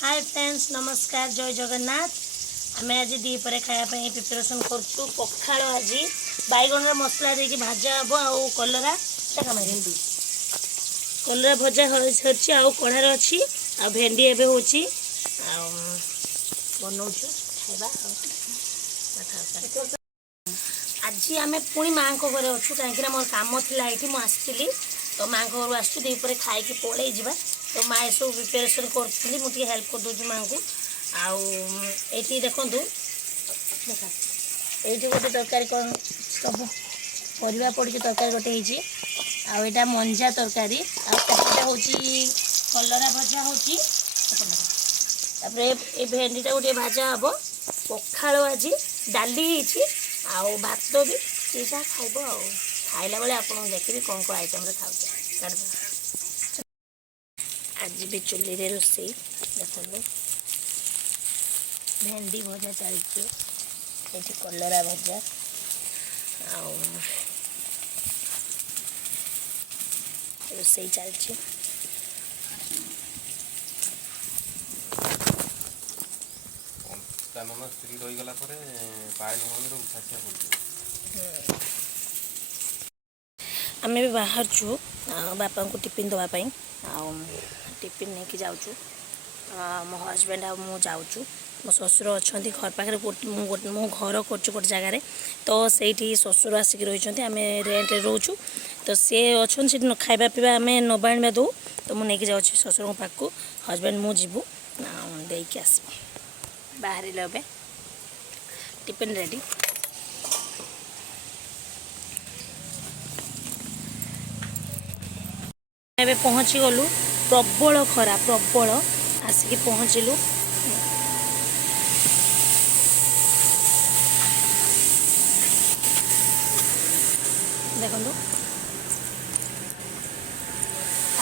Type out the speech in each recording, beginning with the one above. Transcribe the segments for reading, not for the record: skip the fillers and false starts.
Hi friends नमस्कार जय जगन्नाथ। आम आज दीपर खायापी प्रिपेरेसन करूँ पखाड़ आज बैगन मसला देकी भाजा हम आउ कलरा भेंडी कलरा भजा होची आउ कढ़ार अच्छी आ भेंडी एबे होची बनाऊ खाइबा। आज आम पुणी माँ को घरे अच्छु कहीं मोर कम थी ये मुझे तो माँ को घर आसू दीपर खाई पलि जा तो माँ ये सब प्रिपेरेसन करी मुझे हेल्प कर दूँ माँ को आईटी देखूँ ये गोटे तरकारी कौन सब परिवा पड़ी तरकारी गोटे आईटा मंजा तरकारी आटे हूँ कलरा भजा हो भेंडीटा गोटे भाजा हम पखाड़ आज डाली आउ भात भी सीधा खाइब खाइला बेले आपको देखिए कौन कौन आइटम खाऊ आज भी चुली रे रोसे देखो भेंडी भजा चलती ये कलरा भजा रोसे चलती स्त्री रहीगला आम भी बाहर छु बापा को टिफिन दवापाई टिफिन नहीं कि जाऊँ मो हजबैंड आ मु जाऊँ मो ससुर अच्छा घर पाखे मो घर कर जगार तो से ससुर आसिक रही आम रेंट रोचु तो सी अच्छा खाଇବା पीवा आम नबा आने दो तो मुझे नहीं जाऊँ ससुर पाक हजबैंड मु जीवु देकी आस बाहर ए टिफिन रेडी एबे पहुँची गलु प्रबल खरा प्रबल आसिक पहुँचलु देखो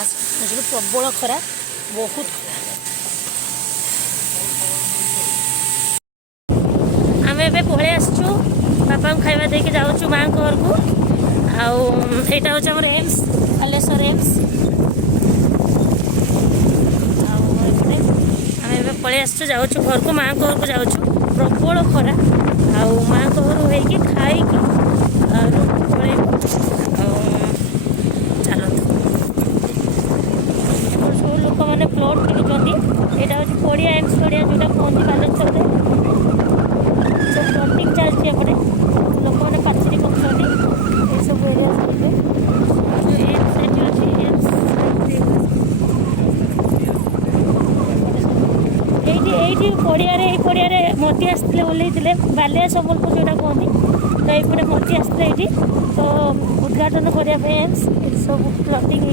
आसिक पहुँचलु प्रबल खरा बहुत आम ए पलि आसचु बापा को खाଇବା देके जाऊँ माँ घर को आईटा हूँ आम एम्स बालेश्वर एम्स पलि आसचु जाऊँ घर को माँ घर को जाऊँ प्रबल खरा माँ घर हो खाई पलि चलते सब लोक मैंने प्लट किणुच्च यहाँ हूँ पड़िया एम्स पड़िया जोटा कहते बालेश्वर सब प्लटिंग चलती एपटे लोक मैंने पाचेरी कर सब एरिया पड़िया मती आसते ओल्लैते बालिया सम्बलपुर जोटा कहते तो ये मती आसते ये तो उद्घाटन करने एम्स सब प्लटिंग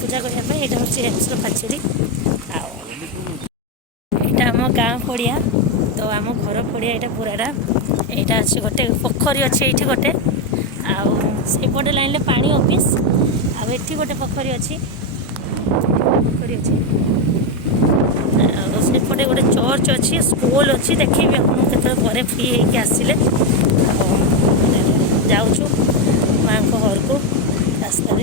पूजा करने यहाँ हूँ एम्स पाचेरी यहाँ आम गाँ पड़िया तो आम घर पड़िया यहाँ पूराटा यहाँ अच्छे गोटे पोखरी अच्छे ये गोटे आईपटे लाइन पानी ऑफिस आठी गोटे पोखरी अच्छी सेपटे गोटे चर्च अच्छी स्कूल अच्छी देखी आपको फ्री होके आसिले जाऊँ माँ को घर को रास्ता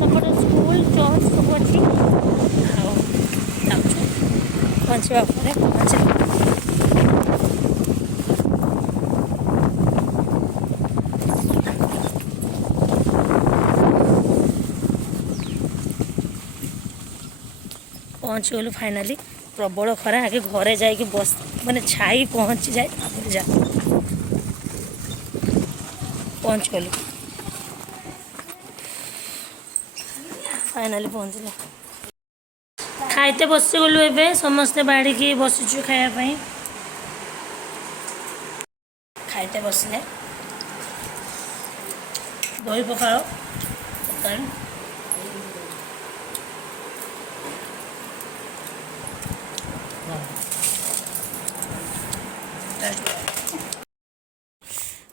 सेपटे स्कूल चर्च सब अच्छी जाऊँ पहुँचा पहुँची गलु फाइनाली प्रबल खरा आगे घरे जाकि बस माने छाई पहुँची जाए जा पहुँच गलु फाइनाली पहुँचल खाइते बसी गलु एबे समस्ते बाड़ी बसीचु खायापाई खाइते बसले दही पखाड़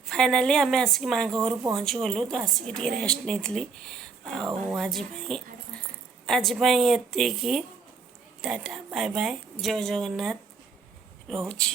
फाइनाली आम आसिक माँ घर पहुँची गलु तो आसिक रेस्ट नहीं आज एति टाटा बाय बाय जय जगन्नाथ रोची।